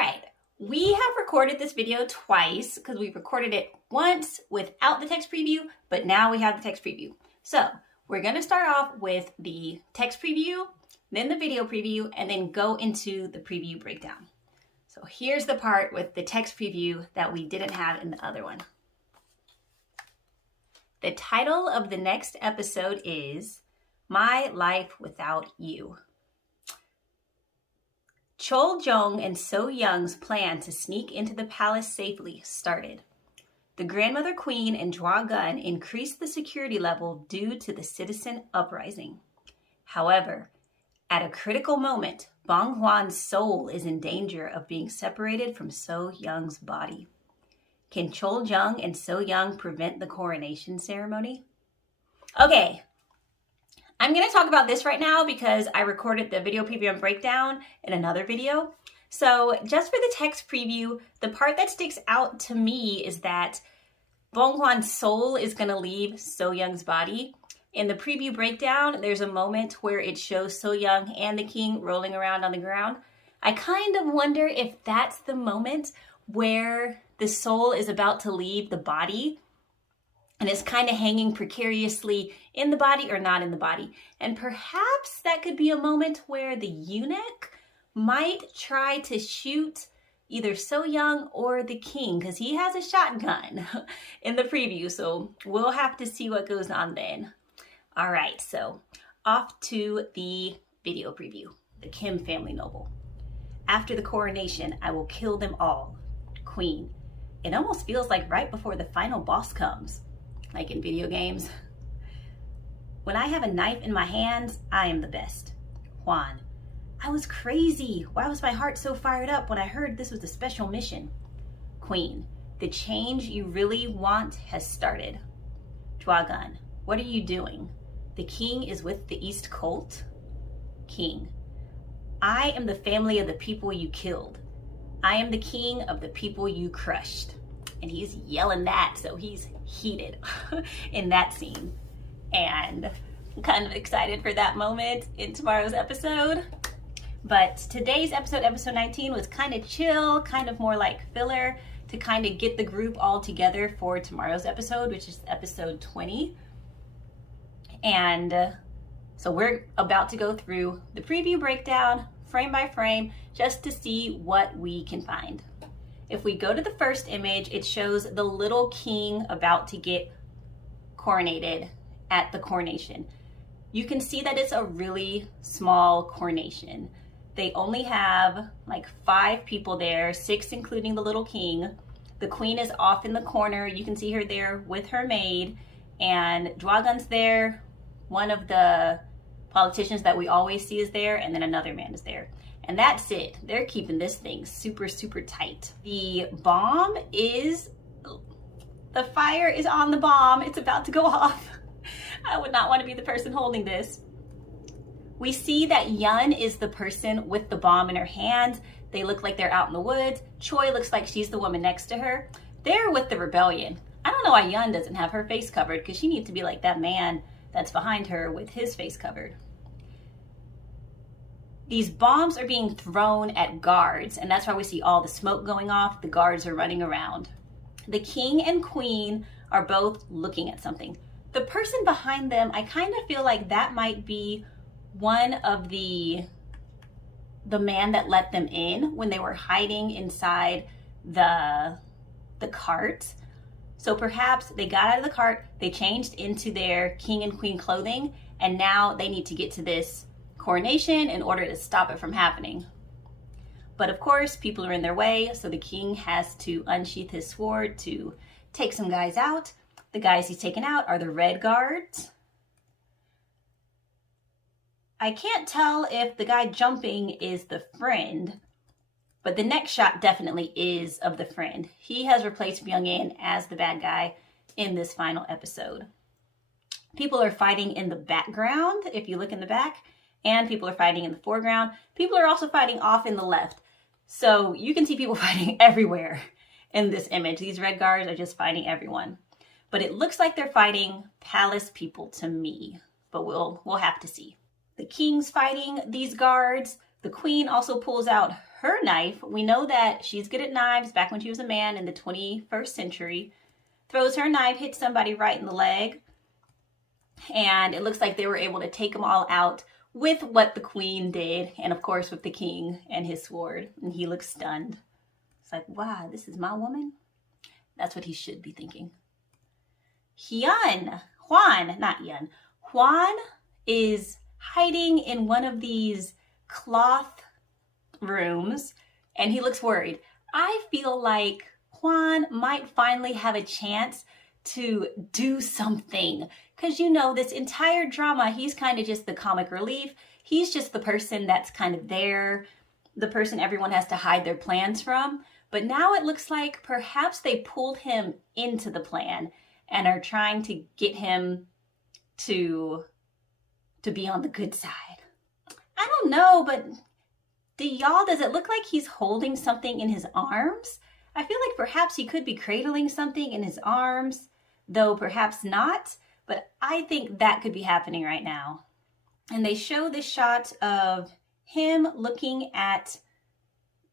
right, we have recorded this video twice because we recorded it once without the text preview, but now we have the text preview. So we're going to start off with the text preview, then the video preview, and then go into the preview breakdown. So here's the part with the text preview that we didn't have in the other one. The title of the next episode is My Life Without You. Chol Jong and So Young's plan to sneak into the palace safely started. The grandmother queen and Dwa Gun increased the security level due to the citizen uprising. However, at a critical moment, Bong Hwan's soul is in danger of being separated from So Young's body. Can Chol Jong and So Young prevent the coronation ceremony? Okay. I'm going to talk about this right now because I recorded the video preview and breakdown in another video. So just for the text preview, the part that sticks out to me is that Bong Hwan's soul is going to leave So Young's body. In the preview breakdown, there's a moment where it shows So Young and the king rolling around on the ground. I kind of wonder if that's the moment where the soul is about to leave the body and is kind of hanging precariously in the body or not in the body. And perhaps that could be a moment where the eunuch might try to shoot either So Young or the king, because he has a shotgun in the preview. So we'll have to see what goes on then. All right, so off to the video preview. The Kim family noble. After the coronation, I will kill them all. Queen. It almost feels like right before the final boss comes. Like in video games. When I have a knife in my hands, I am the best. Hwan. I was crazy. Why was my heart so fired up when I heard this was a special mission? Queen. The change you really want has started. Dwa Gun. What are you doing? The king is with the East Cult? King. I am the family of the people you killed. I am the king of the people you crushed. And he's yelling that, so he's heated in that scene. And I'm kind of excited for that moment in tomorrow's episode. But today's episode, episode 19, was kind of chill, kind of more like filler to kind of get the group all together for tomorrow's episode, which is episode 20. And so we're about to go through the preview breakdown, frame by frame, just to see what we can find. If we go to the first image, it shows the little king about to get coronated at the coronation. You can see that it's a really small coronation. They only have like 5 people there, 6 including the little king. The queen is off in the corner. You can see her there with her maid, and Dwa Gun's there. One of the politicians that we always see is there, and then another man is there. And that's it. They're keeping this thing super, super tight. The bomb is, the fire is on the bomb. It's about to go off. I would not want to be the person holding this. We see that Yun is the person with the bomb in her hand. They look like they're out in the woods. Choi looks like she's the woman next to her. They're with the rebellion. I don't know why Yun doesn't have her face covered, because she needs to be like that man that's behind her with his face covered. These bombs are being thrown at guards, and that's why we see all the smoke going off. The guards are running around. The king and queen are both looking at something. The person behind them, I kind of feel like that might be one of the man that let them in when they were hiding inside the cart. So perhaps they got out of the cart, they changed into their king and queen clothing, and now they need to get to this coronation in order to stop it from happening. But of course, people are in their way, so the king has to unsheath his sword to take some guys out. The guys he's taken out are the red guards. I can't tell if the guy jumping is the friend, but the next shot definitely is of the friend. He has replaced Byung-in as the bad guy in this final episode. People are fighting in the background, if you look in the back, and people are fighting in the foreground. People are also fighting off in the left. So you can see people fighting everywhere in this image. These red guards are just fighting everyone. But it looks like they're fighting palace people to me, but we'll have to see. The king's fighting these guards. The queen also pulls out her knife. We know that she's good at knives back when she was a man in the 21st century. Throws her knife, hits somebody right in the leg. And it looks like they were able to take them all out with what the queen did. And of course with the king and his sword. And he looks stunned. It's like, wow, this is my woman? That's what he should be thinking. Juan is hiding in one of these cloth rooms and he looks worried. I feel like Juan might finally have a chance to do something, because you know, this entire drama, he's kind of just the comic relief. He's just the person that's kind of there, the person everyone has to hide their plans from. But now it looks like perhaps they pulled him into the plan and are trying to get him to be on the good side. I don't know, but does it look like he's holding something in his arms? I feel like perhaps he could be cradling something in his arms, though perhaps not, but I think that could be happening right now. And they show this shot of him looking at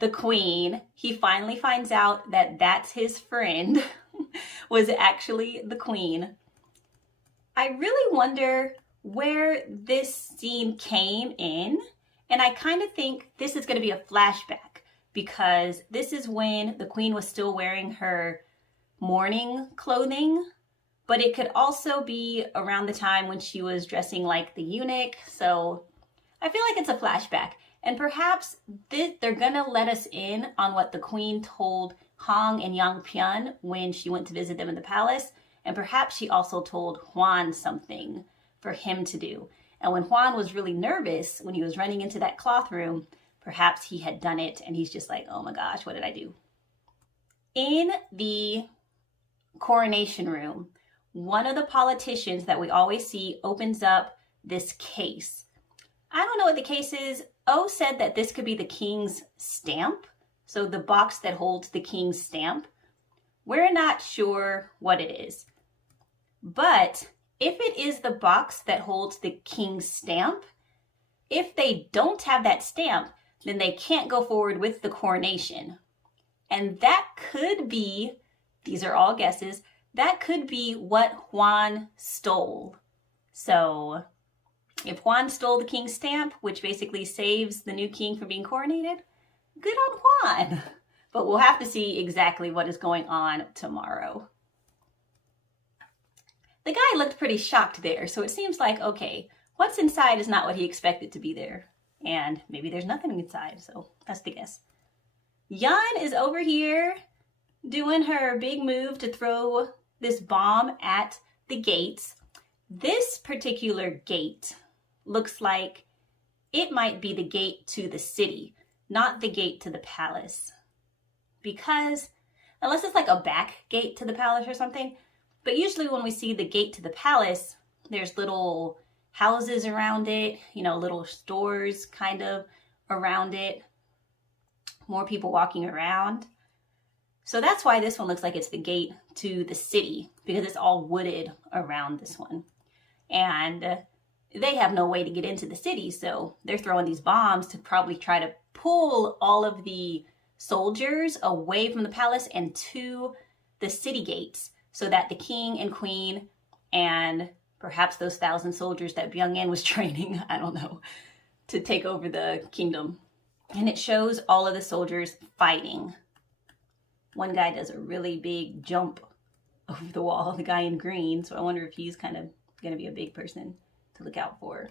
the queen. He finally finds out that that's his friend was actually the queen. I really wonder where this scene came in, and I kind of think this is going to be a flashback, because this is when the queen was still wearing her mourning clothing, but it could also be around the time when she was dressing like the eunuch. So I feel like it's a flashback, and perhaps they're gonna let us in on what the queen told Hong and Yang Pian when she went to visit them in the palace, and perhaps she also told Juan something for him to do. And when Juan was really nervous when he was running into that cloth room, perhaps he had done it and he's just like, oh my gosh, what did I do? In the coronation room, one of the politicians that we always see opens up this case. I don't know what the case is. O said that this could be the king's stamp. So the box that holds the king's stamp. We're not sure what it is. But if it is the box that holds the king's stamp, if they don't have that stamp, then they can't go forward with the coronation. And that could be, these are all guesses, that could be what Juan stole. So if Juan stole the king's stamp, which basically saves the new king from being coronated, good on Juan. But we'll have to see exactly what is going on tomorrow. The guy looked pretty shocked there, so it seems like, okay, what's inside is not what he expected to be there. And maybe there's nothing inside, so that's the guess. Yun is over here doing her big move to throw this bomb at the gates. This particular gate looks like it might be the gate to the city, not the gate to the palace. Because, unless it's like a back gate to the palace or something, but usually when we see the gate to the palace, there's little houses around it, you know, little stores kind of around it, more people walking around. So that's why this one looks like it's the gate to the city, because it's all wooded around this one. And they have no way to get into the city, so they're throwing these bombs to probably try to pull all of the soldiers away from the palace and to the city gates, so that the king and queen and perhaps those 1,000 soldiers that Byung-in was training, I don't know, to take over the kingdom. And it shows all of the soldiers fighting. One guy does a really big jump over the wall, the guy in green, so I wonder if he's kind of going to be a big person to look out for.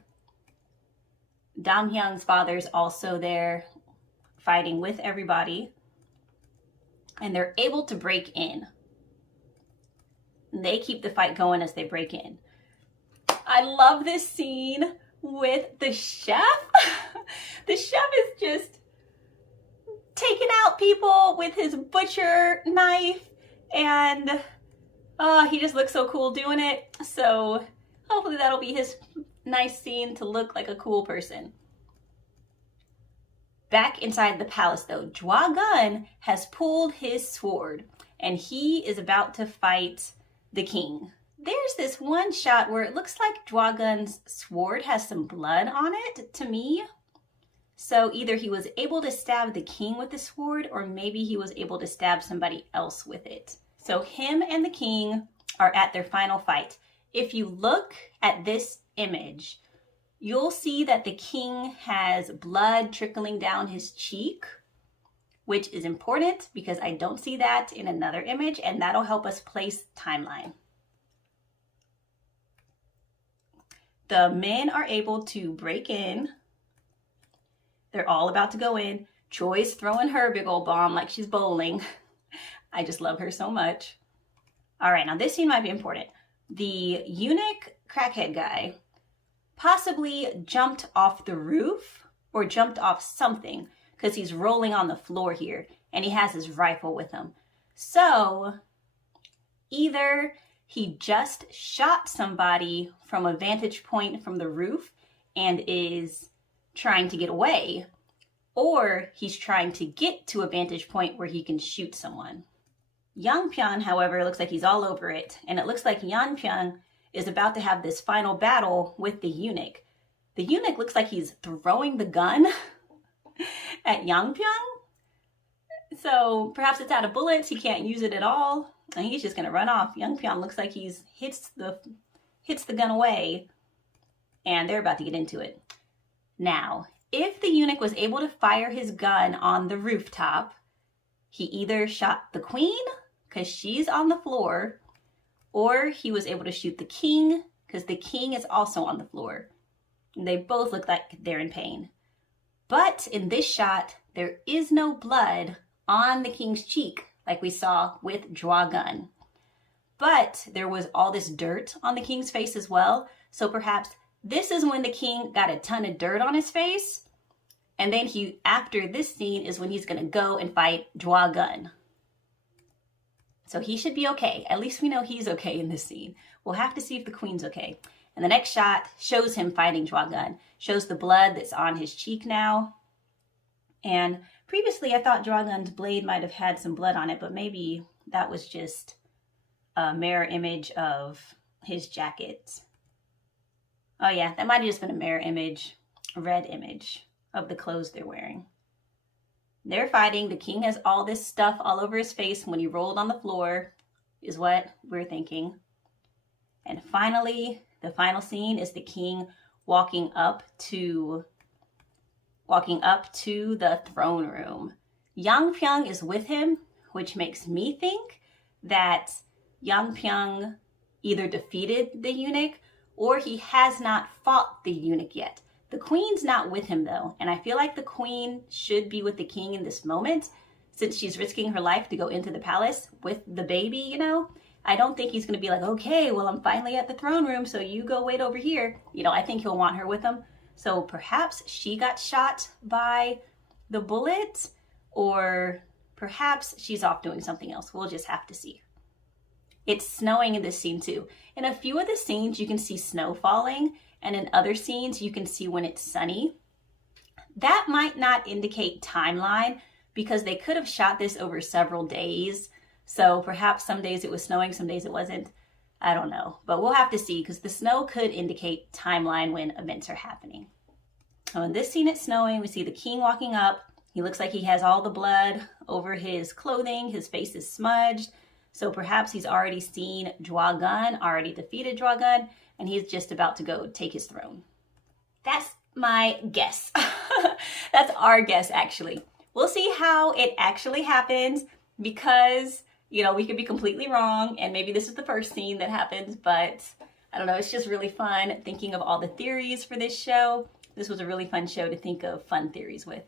Dam-hyung's father's also there fighting with everybody, and they're able to break in. They keep the fight going as they break in. I love this scene with the chef. The chef is just taking out people with his butcher knife, and he just looks so cool doing it. So hopefully that'll be his nice scene to look like a cool person. Back inside the palace though, Jwa-gun has pulled his sword and he is about to fight the king. There's this one shot where it looks like Jwa-gun's sword has some blood on it to me. So either he was able to stab the king with the sword, or maybe he was able to stab somebody else with it. So him and the king are at their final fight. If you look at this image, you'll see that the king has blood trickling down his cheek, which is important because I don't see that in another image, and that'll help us place timeline. The men are able to break in. They're all about to go in. Troy's throwing her big old bomb like she's bowling. I just love her so much. All right, now this scene might be important. The eunuch crackhead guy possibly jumped off the roof or jumped off something because he's rolling on the floor here and he has his rifle with him. So either he just shot somebody from a vantage point from the roof and is trying to get away, or he's trying to get to a vantage point where he can shoot someone. Yangpyeong, however, looks like he's all over it, and it looks like Yangpyeong is about to have this final battle with the eunuch. The eunuch looks like he's throwing the gun at Yangpyeong, so perhaps it's out of bullets, he can't use it at all, and he's just gonna run off. Yangpyeong looks like he's hits the gun away, and they're about to get into it. Now, if the eunuch was able to fire his gun on the rooftop, he either shot the queen, because she's on the floor, or he was able to shoot the king, because the king is also on the floor. And they both look like they're in pain. But in this shot, there is no blood on the king's cheek, like we saw with Draw Gun. But there was all this dirt on the king's face as well, so perhaps this is when the king got a ton of dirt on his face, and then after this scene is when he's gonna go and fight Draw Gun. So he should be okay. At least we know he's okay in this scene. We'll have to see if the queen's okay. And the next shot shows him fighting Draw Gun, shows the blood that's on his cheek now. And previously I thought Draw Gun's blade might have had some blood on it, but maybe that was just a mirror image of his jacket. Oh yeah, that might have just been a mirror image, a red image of the clothes they're wearing. They're fighting. The king has all this stuff all over his face when he rolled on the floor, is what we're thinking. And finally, the final scene is the king walking up to the throne room. Yangpyeong is with him, which makes me think that Yangpyeong either defeated the eunuch or he has not fought the eunuch yet. The queen's not with him though, and I feel like the queen should be with the king in this moment since she's risking her life to go into the palace with the baby, you know? I don't think he's gonna be like, okay, well, I'm finally at the throne room, so you go wait over here. You know, I think he'll want her with him. So perhaps she got shot by the bullet, or perhaps she's off doing something else. We'll just have to see. It's snowing in this scene too. In a few of the scenes, you can see snow falling, and in other scenes, you can see when it's sunny. That might not indicate timeline because they could have shot this over several days. So perhaps some days it was snowing, some days it wasn't. I don't know, but we'll have to see because the snow could indicate timeline when events are happening. So in this scene, it's snowing. We see the king walking up. He looks like he has all the blood over his clothing. His face is smudged. So perhaps he's already seen Draw Gun, already defeated Draw Gun, and he's just about to go take his throne. That's my guess. That's our guess, actually. We'll see how it actually happens because, you know, we could be completely wrong, and maybe this is the first scene that happens, but I don't know. It's just really fun thinking of all the theories for this show. This was a really fun show to think of fun theories with.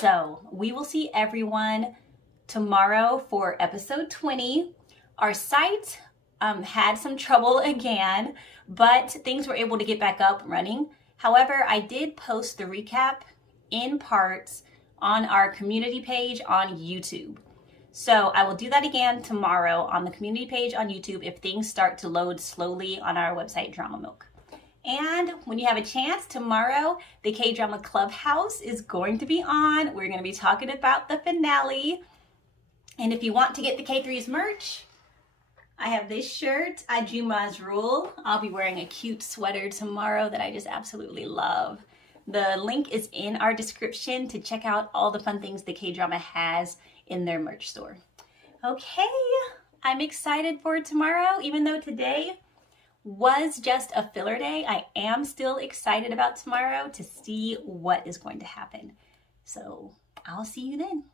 So we will see everyone tomorrow for episode 20. Our site had some trouble again, but things were able to get back up running. However, I did post the recap in parts on our community page on YouTube. So I will do that again tomorrow on the community page on YouTube if things start to load slowly on our website, Drama Milk. And when you have a chance, tomorrow, the K-Drama Clubhouse is going to be on. We're going to be talking about the finale. And if you want to get the K3's merch, I have this shirt, Ajuma's Rule. I'll be wearing a cute sweater tomorrow that I just absolutely love. The link is in our description to check out all the fun things the K-Drama has in their merch store. Okay, I'm excited for tomorrow. Even though today was just a filler day, I am still excited about tomorrow to see what is going to happen. So I'll see you then.